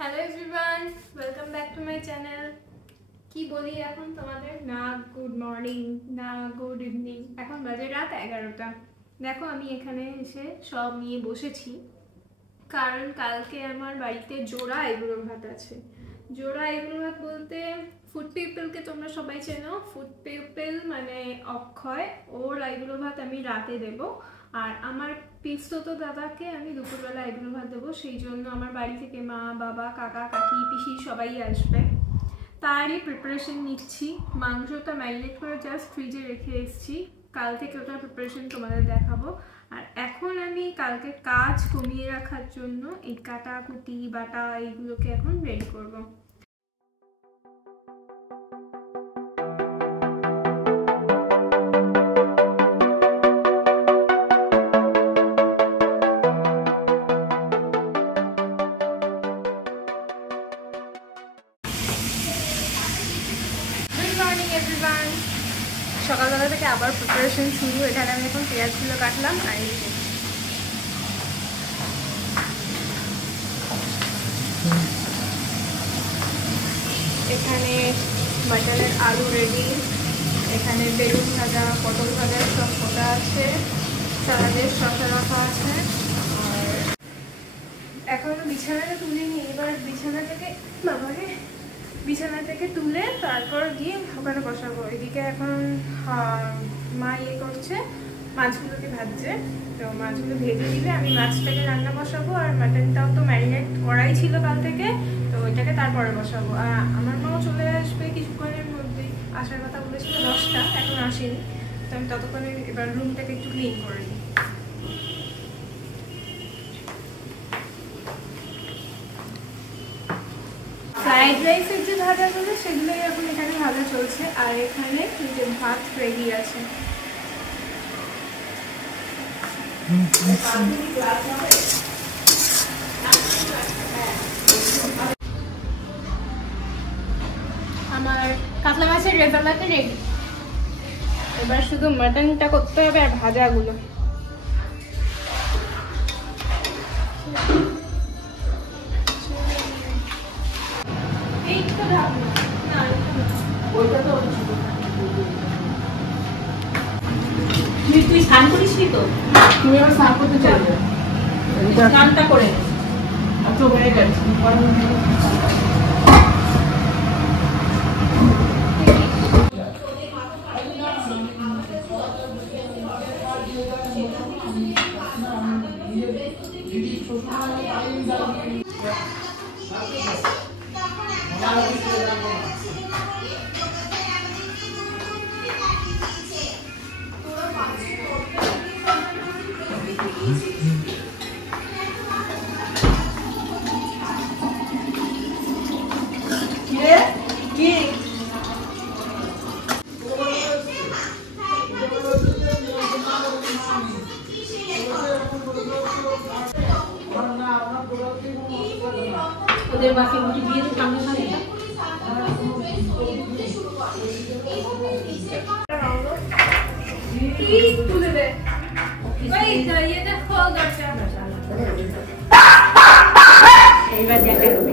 Hello everyone, welcome back to my channel. কি বলি এখন তোমাদের, না গুড মর্নিং না গুড ইভিনিং, এখন বাজে রাত 11টা। দেখো আমি এখানে এসে সব নিয়ে বসেছি, কারণ কালকে আমার বাড়িতে জোড়া আইবুড়ো ভাত আছে। জোড়া আইবুড়ো ভাত বলতে ফুড পিপলকে তোমরা সবাই চেনো। ফুড পিপল মানে অক্ষয়, ওর আইবুড়ো ভাত আমি রাতে দেব, আর আমার পিস্তত দাদাকে আমি দুপুরবেলা আইবুড়ো ভাত দেবো। সেই জন্য আমার বাড়ি থেকে মা, বাবা, কাকা, কাকি, পিসি সবাই আসবে, তারই প্রিপারেশন নিচ্ছি। মাংসটা ম্যারিনেট করে জাস্ট ফ্রিজে রেখে এসেছি, কাল থেকে ওটার প্রিপারেশন তোমাদের দেখাবো। আর এখন আমি কালকে কাজ কমিয়ে রাখার জন্য এই কাটা কুটি বাটা এইগুলোকে এখন রেডি করবো। সকালবেলা থেকে আবার প্রিপারেশন শুরু। এখানে আমি এখন পেঁয়াজগুলো কাটলাম, আর এখানে মাটনের আলু রেডি, এখানে বেগুন ভাজা, পটল ভাজা সব কোটা আছে, সালাদের শসা রাখা আছে। আর এখন বিছানাটা তুলিনি, এবার বিছানা থেকে তুলে তারপর গিয়ে ওখানে বসাবো। এদিকে এখন মা করছে, মাছগুলোকে ভাজছে। তো মাছগুলো ভেজে দিলে আমি মাছটাকে রান্না বসাবো, আর মাটনটাও তো ম্যারিনেট করাই ছিল কাল থেকে, তো ওইটাকে তারপরে বসাবো। আর আমার মাও চলে আসবে কিছুক্ষণের মধ্যেই, আসার কথা বলেছিল 10টা, এখন আসেনি। তো আমি ততক্ষণে এবার রুমটাকে একটু ক্লিন করে নিই। ফ্রাইড রাইসের যে ভাজাগুলো সেগুলোই এখন এখানে ভাজা চলছে, আর এখানে যে ভাত রেডি আছে। আমার কাতলা মাছের রেজালাতে রেডি, এবার শুধু মাটনটা করতে হবে আর ভাজাগুলো। তুই স্নান করিস নি তো? তুমি আবার স্নান করতে চাইবে, স্নানটা করে আচ্ছা হয়ে গেছে। ওদের বাকি গুটি দিয়ে তো সামনে সামনে তুলে দে এইবার দেখা হবে।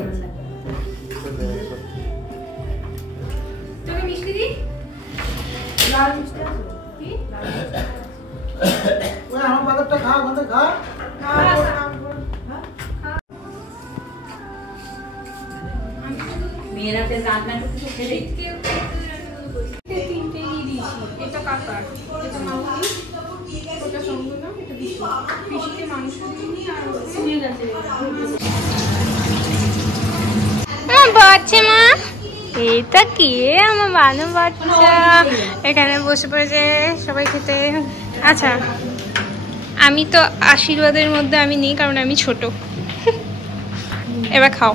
তোকে মিষ্টি দি, লাল মিষ্টি কি ওই আমার বাজারটা খা, ওখানে খা। মেয়েরা রান্না করতে খেলে তিনটেই দিয়েছি। এটা কাকার, এটা মামুনি, ওটা সঙ্গনা, এটা বিশু। পিসিকে মাংস দিইনি, আর নিয়ে গেছে বাচ্চা মা। এটা কি আমার বানু বাচ্চা, এখানে বসে পড়েছে সবাই খেতে। আচ্ছা, আমি তো আশীর্বাদের মধ্যে আমি নেই, কারণ আমি ছোট। এবার খাও।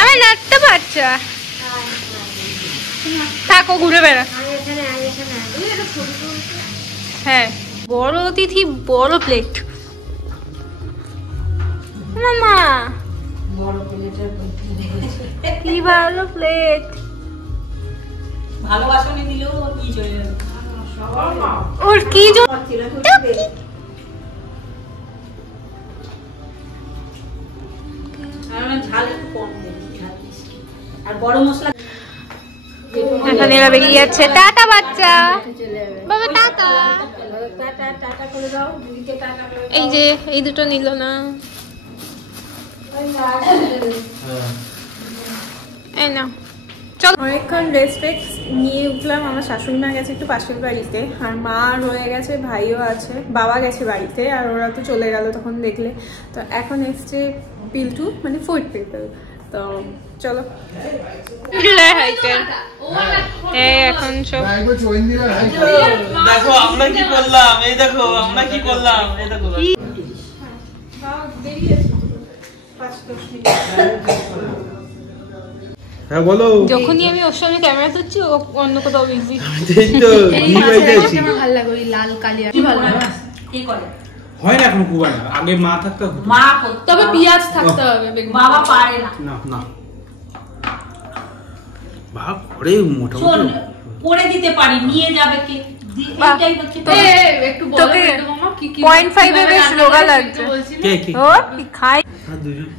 আমার নাচতে বাচ্চা থাকো, ঘুরে বেড়া। হ্যাঁ, বড় অতিথি বড় প্লেট। মামা কি ভালো প্লেট। ভালোবাসনে দিলেও কি চলে যাবে। ওর কি বড় মশলা এখন এরা বেরিয়ে যাচ্ছে। টাটা বাচ্চা, বাবা টাটা। টাটা করে দাও, দিদিকে টাটা করে দাও। এই যে এই দুটো নিল না, এই না। চলো, অনেকক্ষণ রেস্ট নিয়ে উঠলাম। আমার শাশুড়ি মা গেছে একটু পাশের বাড়িতে, আর মা রয়ে গেছে, ভাইও আছে, বাবা গেছে বাড়িতে, আর ওরা তো চলে গেল তখন দেখলে। তো এখন এসছে পিলটু, মানে ফুড পিপল। তো চলো এখন সব দেখো আমরা কি করলাম, এই দেখো আমরা কি করলাম, এই দেখো। হ্যাঁ বলো। যখনই আমি ওর সঙ্গে ক্যামেরা তুলছি ও অন্য কোথাও বিজি। এই তো কি হইতেছি আমার ভালো লাগে ওই লাল কালিয়া, কি ভালো লাগে কি করে হয় না এখন খুব একটা, আগে মা থাকতো মা করতো, তবে পেঁয়াজ থাকতে হবে, বেগুন। বাবা পারে না। না না বাবা করে শোন, মোটামুটি করে দিতে পারি, নিয়ে যাবে কে? বাহ। এইটাই হচ্ছে একটু তোকে 0.5 এ বেশ রোগা লাগছে। কে কে ও কি খাই হ্যাঁ দুজন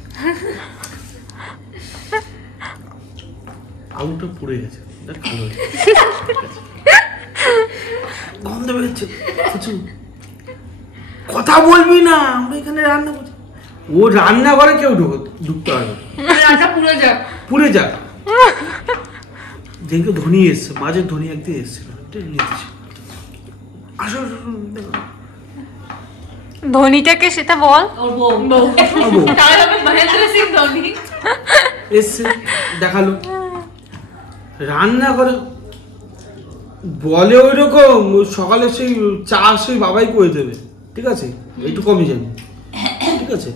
আলুটা পুড়ে গেছে, দেখ ভালো হয়েছে। গন্ধ বেরোচ্ছে প্রচুর। কথা বলবি না, আমরা এখানে রান্না করছি। ও রান্না করে কেউ ঢুকতে হবে, রান্না পুরো যাক। পুড়ে যাক। দেখো ধনী এসছে, মাঝে ধনী একদিন এসছিল, নিতেছে। আসো দেখো ধোনিটাকে সেটা বল। ওর বউ বাবু মহেন্দ্র সিং ধোনি এসছে, দেখালো রান্না করে, বলে ওই রকম সকালে সেই চা সেই বাবাই করে দেবে, ঠিক আছে, একটু কমই যাবে, ঠিক আছে।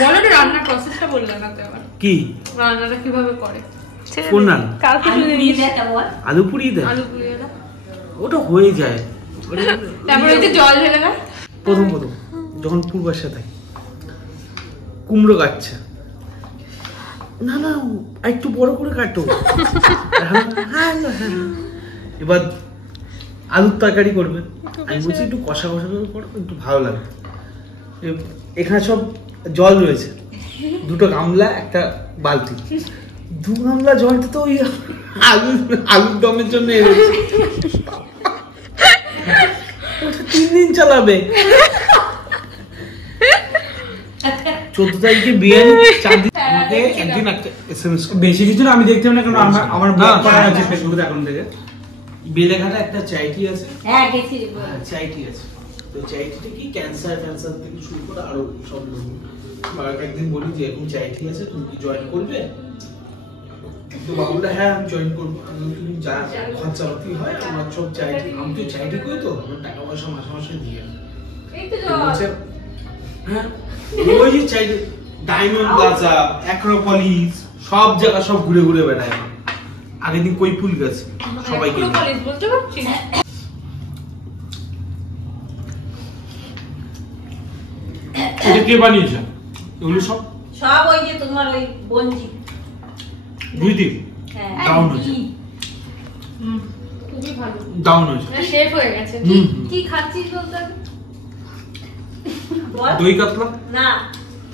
বলো তো রান্নার প্রসেসটা বললে না তো আবার, কি রান্নাটা কিভাবে করে? কোন রান্না? কালকে আলু শুনে দিয়ে নিস। দেয় বল। আলু পুড়িয়ে দেয়, আলু পুড়িয়ে দাও, ওটা হয়ে যায়। তারপরে ওই যে জল ঢেলে দাও। প্রথম যখন পূর্বাশা থাকে কুমড়ো কাটছে, না না একটু বড় করে কাটো। হ্যাঁ, এবার আলুর তরকারি করবে, আমি বলছি একটু কষা কষা করে করো, একটু ভালো লাগে। এখানে সব জল রয়েছে, দুটো গামলা একটা বালতি, 2 গামলা জলটা তো ওই আলুর দমের জন্য এনেছে। ওটা 3 দিন চালাবে। 14 তারিখে বিরিয়ানি, 4 দিন আমাকে একদিন একটা SMS বেশি কিছু না, আমি দেখতে না, কারণ আমার না, ব্লগ করা না, আছে না। ফেসবুকে এখন থেকে। বেলেঘাটা একটা চাইটি আছে, হ্যাঁ গেছি চাইটি আছে, তো চাইটিটা কি ক্যান্সার থেকে শুরু করে আরো সব লোক। বাবাকে একদিন বলি যে এরকম চাইটি আছে, তুমি কি জয়েন করবে? তো বাবুটা হ্যাঁ আমি জয়েন করবো। আমি বলি, তুমি যা খরচাপাতি হয় আমার সব চাইটি, আমি তো চাইটি করি, তো আমার টাকা পয়সা মাসে মাসে দিয়ে আসি। তো বলছে, হ্যাঁ ওই যে চাইটি ডায়মন্ড প্লাজা, অ্যাক্রোপলিস, সব জায়গা সব ঘুরে ঘুরে বেড়ায়। আগের দিন কৈফুল গেছে সবাইকে নিয়ে। পুলিশ বলতে পারছিস? এটা কে বানিয়েছে এগুলো সব? সব ওই যে তোমার ওই বঞ্জি। দুই দিন হ্যাঁ Down হয়েছে। খুবই ভালো, ডাউন হয়েছে। শেফ হয়ে গেছে। হুম। কি খাচ্ছিস বলতে? বল। দই কাতলা, না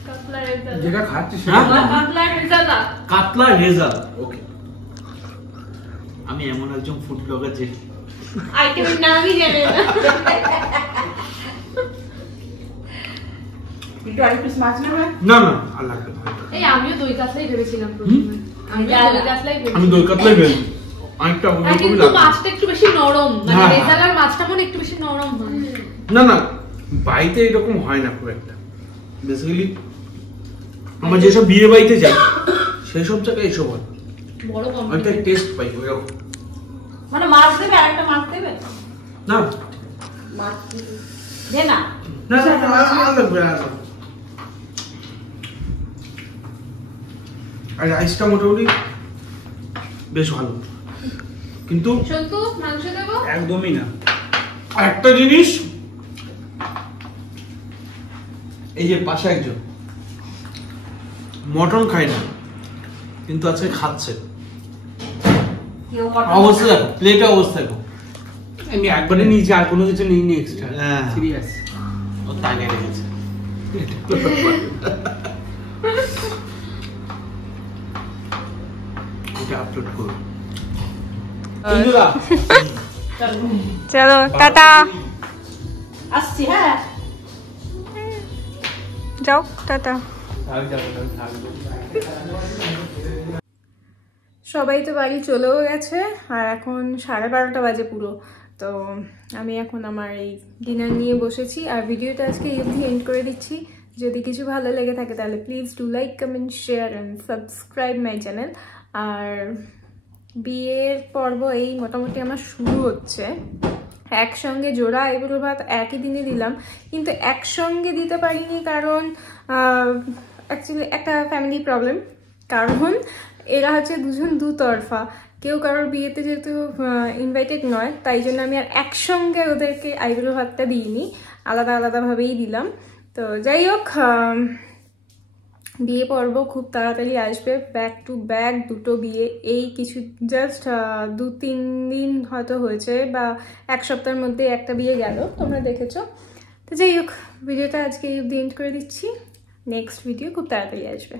কাতলা রেজালা। যেটা খাচ্ছিস হ্যাঁ? কাতলা রেজালা। কাতলা রেজাল, ওকে। আমি এমন একজন ফুড ব্লগার যে আইটেমের নামই জানে না। একটু আরেক পিস মাছ নেবে? না না আর লাগবে না। এই আমিও দই কাতলাই ভেবেছিলাম প্রথমে। আমিও দই কাতলাই আমি ভেবেছিলাম। দই কাতলাই ভেবেছি, অনেকটা আর অন্যরকমই কিন্তু লাগবে। মাছটা একটু বেশি নরম, মানে হ্যাঁ, হ্যাঁ। রেজালার মাছটা মনে একটু বেশি নরম হয়। না না বাড়িতে এরকম হয় না খুব একটা। বেসিক্যালি আমরা যেসব বিয়ে বাড়িতে যাই সেই সব জায়গায় এসব হয়, বড় অনেকটা কম্পিউটার। টেস্ট পাই ওইরকম। মানে মাছ দেবে, আরেকটা মাছ দেবে না মাছ দে না। না না না, আর লাগবে না। আর রাইসটা মোটামুটি বেশ ভালো, কিন্তু সন্তু মাংস দেবো? একদমই না। একটা জিনিস, এই যে পাশে একজন মটন খায় না কিন্তু আজকে খাচ্ছে, কেউ মটন অবস্থা দেখো, প্লেটের অবস্থা দেখো। আমি একবারে নিয়েছি, আর কোনো কিছু নিইনি এক্সট্রা। হ্যাঁ। সিরিয়াস। ও তাকে রেখেছে। এটা আপলোড করব। চলো টাটা, আসছি। হ্যাঁ, যাও টাটা। সবাই তো বাড়ি চলেও গেছে আর এখন 12:30 বাজে পুরো। তো আমি এখন আমার এই ডিনার নিয়ে বসেছি আর ভিডিওটা আজকে এমনি এন্ড করে দিচ্ছি। যদি কিছু ভালো লেগে থাকে তাহলে please do like, comment, share and subscribe my channel. আর বিয়ের পর্ব এই মোটামুটি আমার শুরু হচ্ছে। একসঙ্গে জোড়া এগুলো ভাত একই দিনে দিলাম, কিন্তু একসঙ্গে দিতে পারিনি কারণ অ্যাকচুয়ালি একটা ফ্যামিলি প্রবলেম। কারণ এরা হচ্ছে দুজন দুতরফা, কেউ কারোর বিয়েতে যেহেতু ইনভাইটেড নয়, তাই জন্য আমি আর একসঙ্গে ওদেরকে আইবুড়ো ভাতটা দিইনি, আলাদা আলাদাভাবেই দিলাম। তো যাই হোক, বিয়ে পর্ব খুব তাড়াতাড়ি আসবে, ব্যাক টু ব্যাক দুটো বিয়ে। এই কিছু জাস্ট 2-3 দিন হয়তো হয়েছে বা এক সপ্তাহের মধ্যে একটা বিয়ে গেল, তোমরা দেখেছো। তো যাই হোক, ভিডিওটা আজকে এন্ড করে দিচ্ছি। নেক্সট ভিডিও খুব তাড়াতাড়ি আসবে।